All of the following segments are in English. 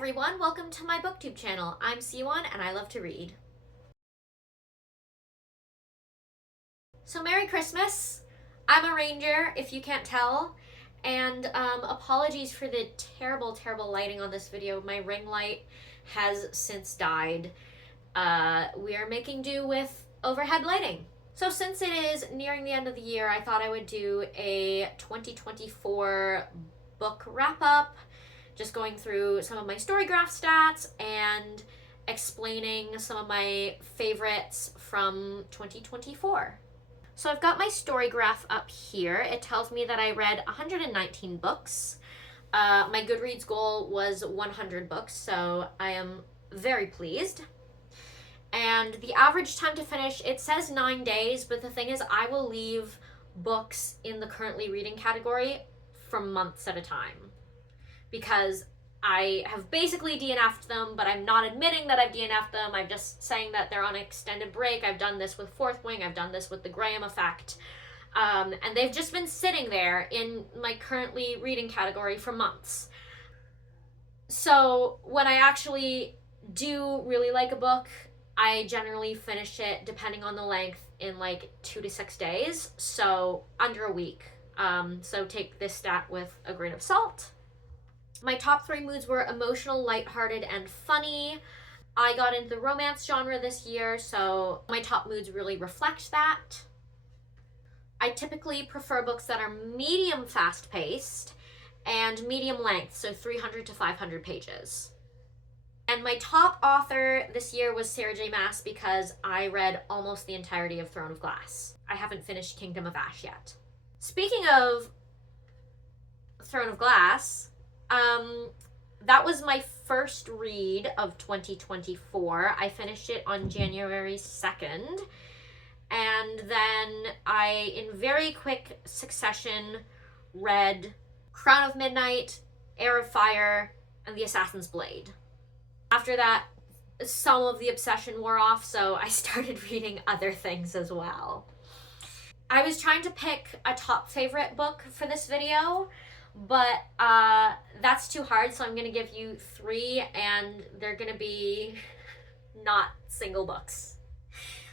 everyone, welcome to my booktube channel. I'm Siwon and I love to read. So Merry Christmas. I'm a ranger, if you can't tell, and apologies for the terrible lighting on this video. My ring light has since died. We are making do with overhead lighting. So since it is nearing the end of the year, I thought I would do a 2024 book wrap-up, just going through some of my Storygraph stats and explaining some of my favorites from 2024. So I've got my Storygraph up here. It tells me that I read 119 books. My Goodreads goal was 100 books, so I am very pleased. And the average time to finish, it says 9 days, but the thing is I will leave books in the currently reading category for months at a time, because I have basically DNF'd them, but I'm not admitting that I've DNF'd them. I'm just saying that they're on an extended break. I've done this with Fourth Wing. I've done this with The Graham Effect. And they've just been sitting there in my currently reading category for months. So when I actually do really like a book, I generally finish it, depending on the length, in like 2 to 6 days. So under a week. So take this stat with a grain of salt. My top 3 moods were emotional, lighthearted, and funny. I got into the romance genre this year, so my top moods really reflect that. I typically prefer books that are medium fast-paced and medium length, so 300 to 500 pages. And my top author this year was Sarah J. Maas, because I read almost the entirety of Throne of Glass. I haven't finished Kingdom of Ash yet. Speaking of Throne of Glass, that was my first read of 2024. I finished it on January 2nd. And then I, in very quick succession, read Crown of Midnight, Heir of Fire, and The Assassin's Blade. After that, some of the obsession wore off, so I started reading other things as well. I was trying to pick a top favorite book for this video, but that's too hard, so I'm going to give you 3, and they're going to be not single books.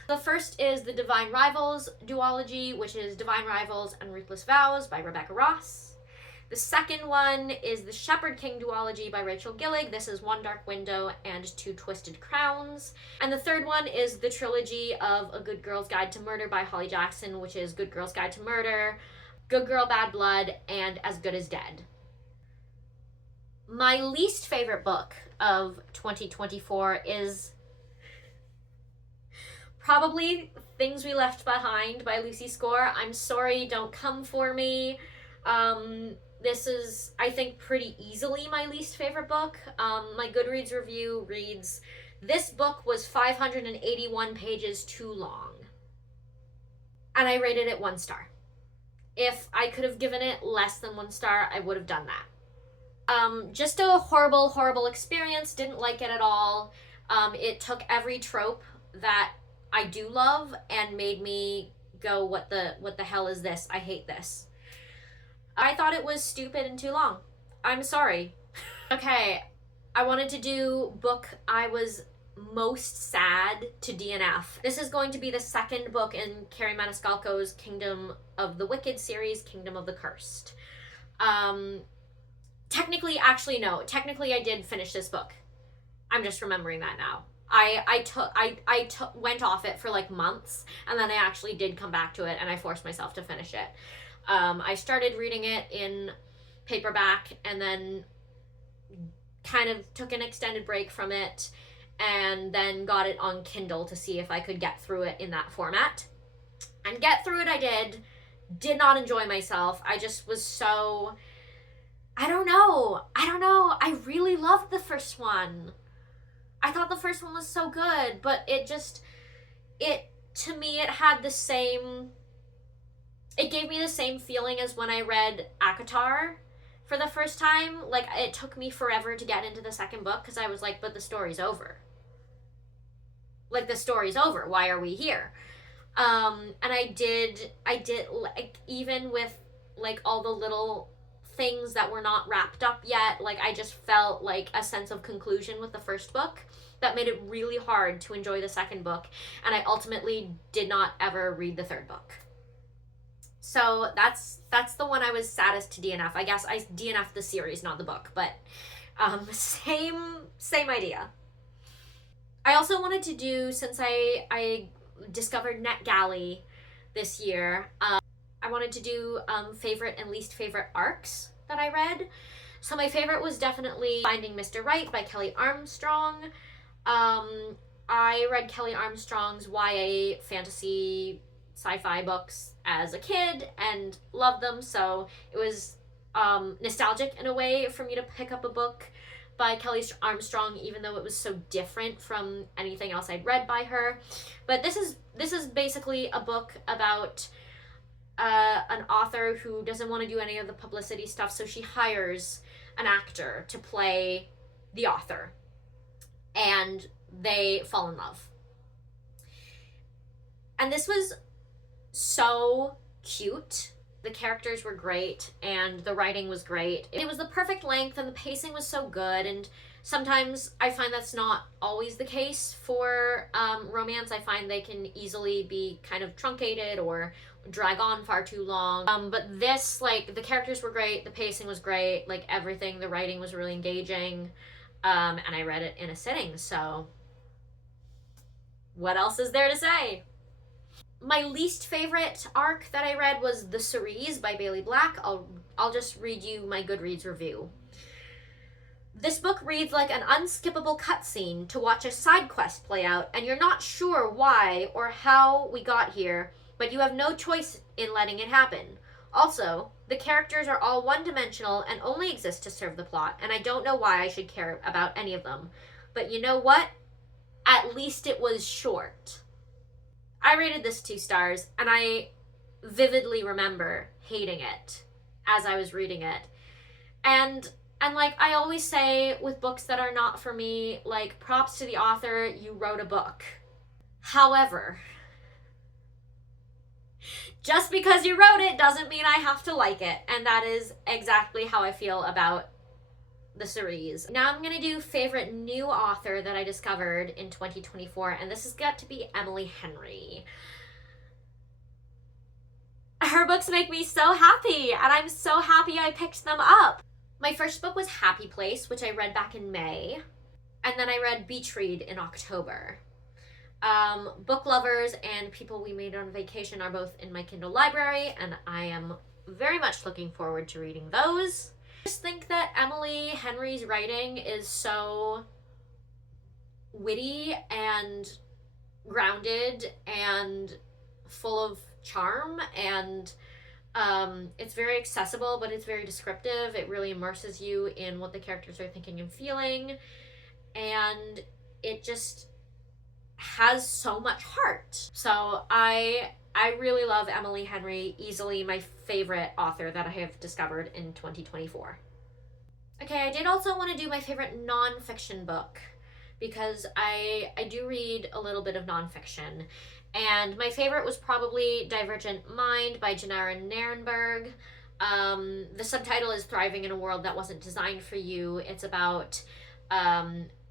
The first is the Divine Rivals duology, which is Divine Rivals and Ruthless Vows by Rebecca Ross. The second one is the Shepherd King duology by Rachel Gillig. This is One Dark Window and Two Twisted Crowns. And the third one is the trilogy of A Good Girl's Guide to Murder by Holly Jackson, which is Good Girl's Guide to Murder, Good Girl, Bad Blood, and As Good as Dead. My least favorite book of 2024 is probably Things We Left Behind by Lucy Score. I'm sorry, don't come for me. This is, I think, pretty easily my least favorite book. My Goodreads review reads, "This book was 581 pages too long." And I rated it 1 star. If I could have given it less than 1 star, I would have done that. Just a horrible experience. Didn't like it at all. It took every trope that I do love and made me go, what the hell is this? I hate this. I thought it was stupid and too long. I'm sorry. Okay, I wanted to do book I was most sad to DNF. This is going to be the second book in Carrie Maniscalco's Kingdom of the Wicked series, Kingdom of the Cursed. Technically, actually no. Technically, I did finish this book. I'm just remembering that now. I went off it for like months, and then I actually did come back to it, and I forced myself to finish it. I started reading it in paperback and then kind of took an extended break from it and then got it on Kindle to see if I could get through it in that format. And get through it I did. Did not enjoy myself. I just was so... I don't know. I really loved the first one. I thought the first one was so good, but to me, it had the same... It gave me the same feeling as when I read ACOTAR for the first time. Like, it took me forever to get into the second book because I was like, but the story's over. Like, the story's over. Why are we here? And I did, like, even with, like, all the little things that were not wrapped up yet. Like, I just felt like a sense of conclusion with the first book that made it really hard to enjoy the second book, and I ultimately did not ever read the third book. So that's the one I was saddest to DNF. I guess I DNF'd the series, not the book, but same idea. I also wanted to do, since I discovered NetGalley this year, I wanted to do favorite and least favorite arcs that I read. So my favorite was definitely Finding Mr. Right by Kelly Armstrong. I read Kelly Armstrong's YA fantasy sci-fi books as a kid and loved them, so it was nostalgic in a way for me to pick up a book by Kelly Armstrong, even though it was so different from anything else I'd read by her. But this is basically a book about an author who doesn't want to do any of the publicity stuff, so she hires an actor to play the author, and they fall in love. And this was so cute. The characters were great, and the writing was great. It was the perfect length, and the pacing was so good. And sometimes I find that's not always the case for romance. I find they can easily be kind of truncated or drag on far too long. But this, like, the characters were great, the pacing was great, like, everything, the writing was really engaging, and I read it in a sitting, so what else is there to say? My least favorite arc that I read was The Cerise by Bailey Black. I'll just read you my Goodreads review. This book reads like an unskippable cutscene to watch a side quest play out, and you're not sure why or how we got here, but you have no choice in letting it happen. Also, the characters are all one-dimensional and only exist to serve the plot, and I don't know why I should care about any of them. But you know what? At least it was short. I rated this 2 stars, and I vividly remember hating it as I was reading it. And like I always say with books that are not for me, like, props to the author, you wrote a book. However, just because you wrote it doesn't mean I have to like it, and that is exactly how I feel about The Cerise. Now I'm gonna do favorite new author that I discovered in 2024, and this has got to be Emily Henry. Her books make me so happy, and I'm so happy I picked them up. My first book was Happy Place, which I read back in May, and then I read Beach Read in October. Book lovers and people we made on vacation are both in my Kindle library, and I am very much looking forward to reading those. I just think that Emily Henry's writing is so witty and grounded and full of charm, and it's very accessible, but it's very descriptive. It really immerses you in what the characters are thinking and feeling, and it just has so much heart. So I really love Emily Henry, easily my favorite author that I have discovered in 2024. Okay, I did also want to do my favorite nonfiction book, because I do read a little bit of nonfiction, and my favorite was probably Divergent Mind by Janara Narenberg. The subtitle is Thriving in a World That Wasn't Designed for You. It's about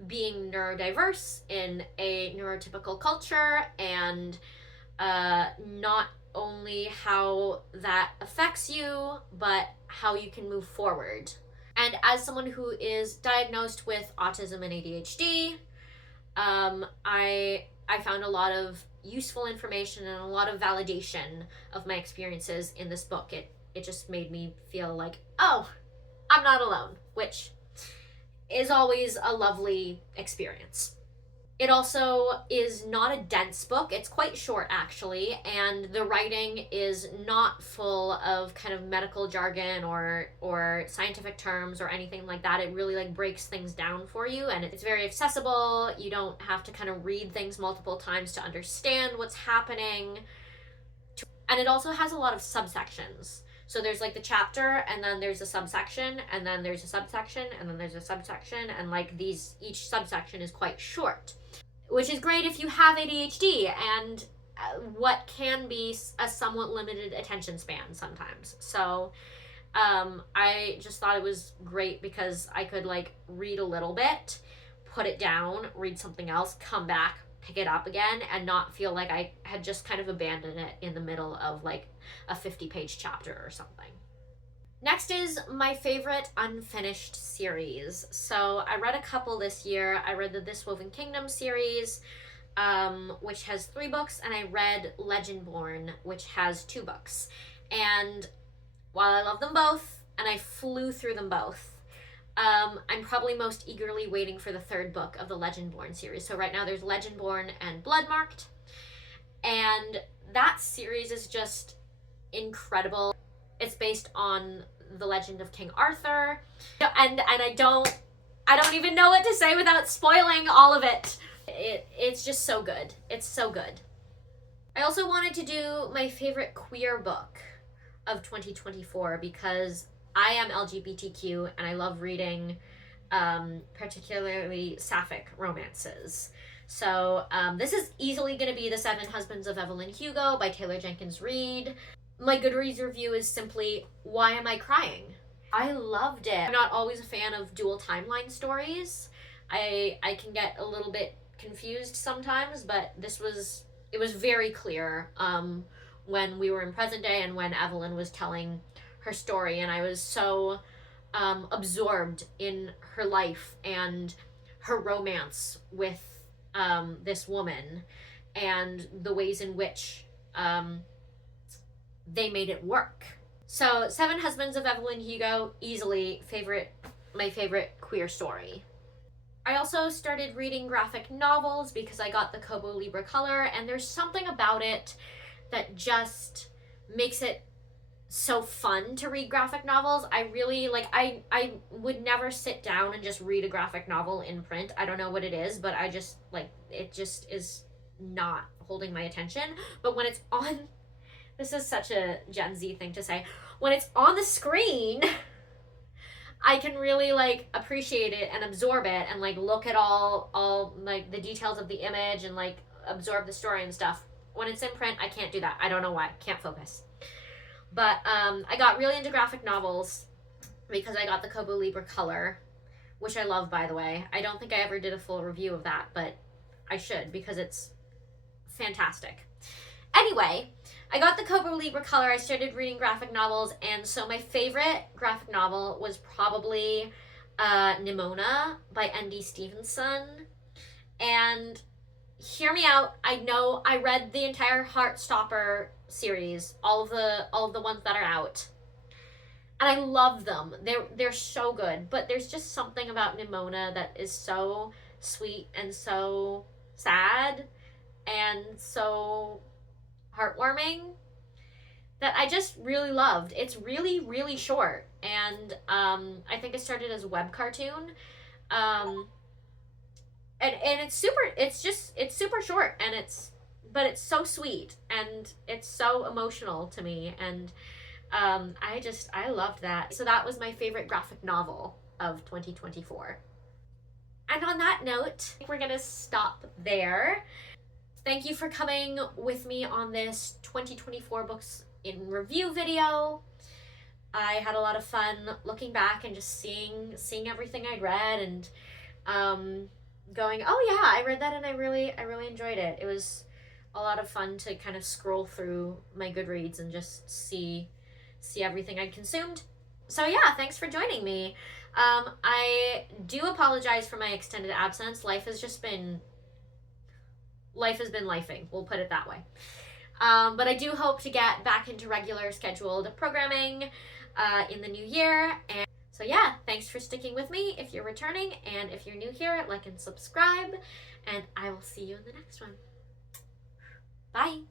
being neurodiverse in a neurotypical culture, and not only how that affects you, but how you can move forward. And as someone who is diagnosed with autism and ADHD, I found a lot of useful information and a lot of validation of my experiences in this book. It just made me feel like, oh, I'm not alone, which is always a lovely experience. It also is not a dense book. It's quite short, actually, and the writing is not full of kind of medical jargon or scientific terms or anything like that. It really, like, breaks things down for you, and it's very accessible. You don't have to kind of read things multiple times to understand what's happening. And it also has a lot of subsections. So there's, like, the chapter, and then there's a subsection, and then there's a subsection, and then there's a subsection, and, like, each subsection is quite short, which is great if you have ADHD and what can be a somewhat limited attention span sometimes. So I just thought it was great because I could like read a little bit, put it down, read something else, come back, pick it up again, and not feel like I had just kind of abandoned it in the middle of like a 50-page chapter or something. Next is my favorite unfinished series. So I read a couple this year. I read the This Woven Kingdom series, which has 3 books, and I read Legendborn, which has 2 books. And while I love them both, and I flew through them both, I'm probably most eagerly waiting for the 3rd book of the Legendborn series. So right now there's Legendborn and Bloodmarked, and that series is just incredible. It's based on the legend of King Arthur, and I don't even know what to say without spoiling all of it. It's just so good. It's so good. I also wanted to do my favorite queer book of 2024 because I am LGBTQ and I love reading particularly sapphic romances. So this is easily going to be The 7 Husbands of Evelyn Hugo by Taylor Jenkins Reid. My Goodreads review is simply, why am I crying? I loved it. I'm not always a fan of dual timeline stories. I can get a little bit confused sometimes, but it was very clear when we were in present day and when Evelyn was telling her story, and I was so absorbed in her life and her romance with this woman and the ways in which they made it work. So 7 Husbands of Evelyn Hugo, easily my favorite queer story. I also started reading graphic novels because I got the Kobo Libra Color, and there's something about it that just makes it so fun to read graphic novels. I really like, I would never sit down and just read a graphic novel in print. I don't know what it is, but I just like, it just is not holding my attention. But when it's on, this is such a Gen Z thing to say, when it's on the screen, I can really like appreciate it and absorb it and like look at all like the details of the image and like absorb the story and stuff. When it's in print, I can't do that. I don't know why. Can't focus. But I got really into graphic novels because I got the Kobo Libra Color, which I love, by the way. I don't think I ever did a full review of that, but I should because it's fantastic. Anyway, I got the Kobo Libra Color. I started reading graphic novels, and so my favorite graphic novel was probably Nimona by N.D. Stevenson. And hear me out. I know I read the entire Heartstopper series, all of the ones that are out, and I love them. They're so good. But there's just something about Nimona that is so sweet and so sad and so heartwarming that I just really loved. It's really, really short, and I think it started as a web cartoon, and it's super short, and but it's so sweet and it's so emotional to me, and I loved that. So that was my favorite graphic novel of 2024. And on that note, we're gonna stop there. Thank you for coming with me on this 2024 books in review video. I had a lot of fun looking back and just seeing everything I'd read and going, oh yeah, I read that and I really enjoyed it. It was a lot of fun to kind of scroll through my Goodreads and just see everything I'd consumed. So yeah, thanks for joining me. I do apologize for my extended absence. Life has been lifing, we'll put it that way. But I do hope to get back into regular scheduled programming in the new year. And so yeah, thanks for sticking with me if you're returning, and if you're new here, like and subscribe, and I will see you in the next one. Bye.